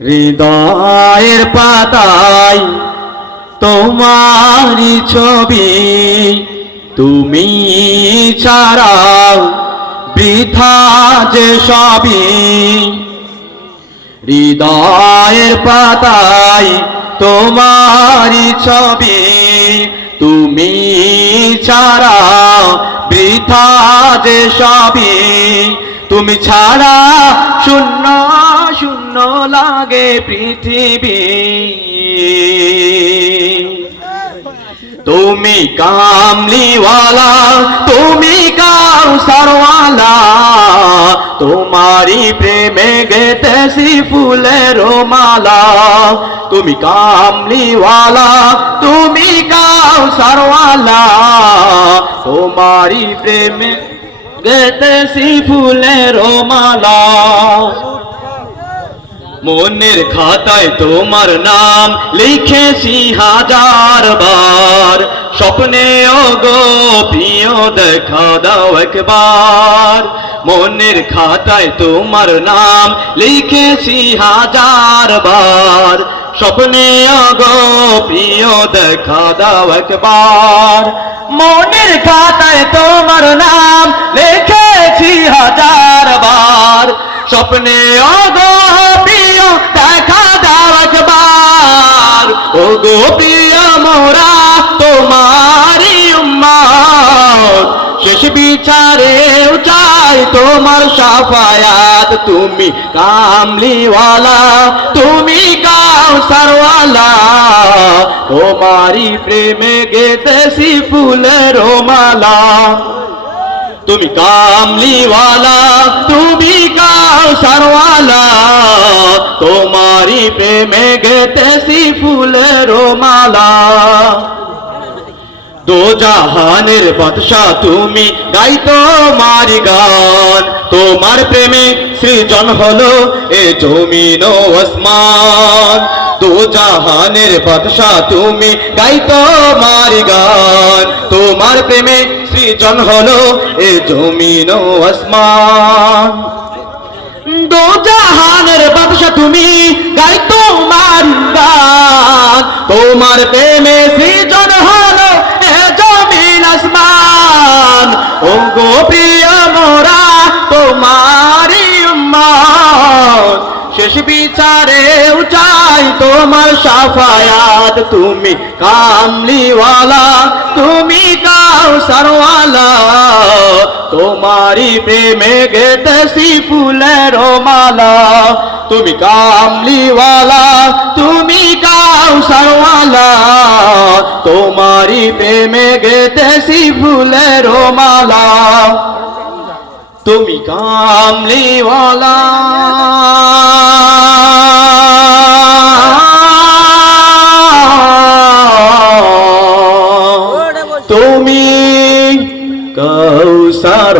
হৃদয়ের পাতায় তোমারি ছবি, তুমি ছাড়াও বৃথা যে সবই। হৃদয়ের পাতায় তোমারি ছবি, তুমি ছাড়াও বৃথা যে সবই। তুমি ছাড়া শূন্য শূন্য লাগে পৃথিবী। তুমি কামলিওয়ালা, তুমি কাউসারওয়ালা, তোমারি প্রেমে গেতেছি ফুলের মালা। তুমি কামলিওয়ালা, তুমি কাউসারওয়ালা, তোমারি প্রেমে গেতেছি ফুলের মালা। মনের খাতায় তোমার নাম লিখেছি হাজার বার, স্বপ্নে গো প্রিয় দেখা দাও একবার। মনের খাতায় তোমার নাম লিখেছি হাজার বার, স্বপ্নে গো প্রিয় দেখা দাও একবার। মনের খাতায় তোমার নাম লিখেছি হাজার বার, স্বপ্নে গো প্রিয় দেখা দাও একবার। ও গো প্রিয় মোরা তোমারি উম্মত, শেষ বিচারেও চাই তোমার শাফায়াত। তুমি কামলিওয়ালা, তুমি কাউসারওয়ালা, তোমারি প্রেমে গেতেছি ফুলের মালা। তুমি কামলিওয়ালা, তুমি কাউসারওয়ালা, তোমারি প্রেমে গেতেছি ফুলের মালা। দো জাহানের বাদশাহ তুমি, গাই তোমার গান। তোমার প্রেমে সৃজন হলো এ জমিন ও আসমান। দো জাহানের বাদশাহ তুমি, গাই তোমার গান। তোমার প্রেমে সৃজন হলো এ জমিন ও আসমান। দো জাহানের বাদশাহ তুমি, গাই তোমার গান। তোমার প্রেমে সৃজন হলো এ জমিন আসমান। ও গো প্রিয় মোরা তোমারি উম্মত, শেষ বিচারেও চাই তোমার শাফায়াত। তুমি কামলিওয়ালা, তুমি কাউসারওয়ালা, তোমারি প্রেমে গেতেছি ফুলের মালা। তুমি কামলিওয়ালা, তুমি কাউসারওয়ালা, তোমারি প্রেমে গেতেছি ফুলের মালা। তুমি কামলিওয়ালা, তুমি কাউসার।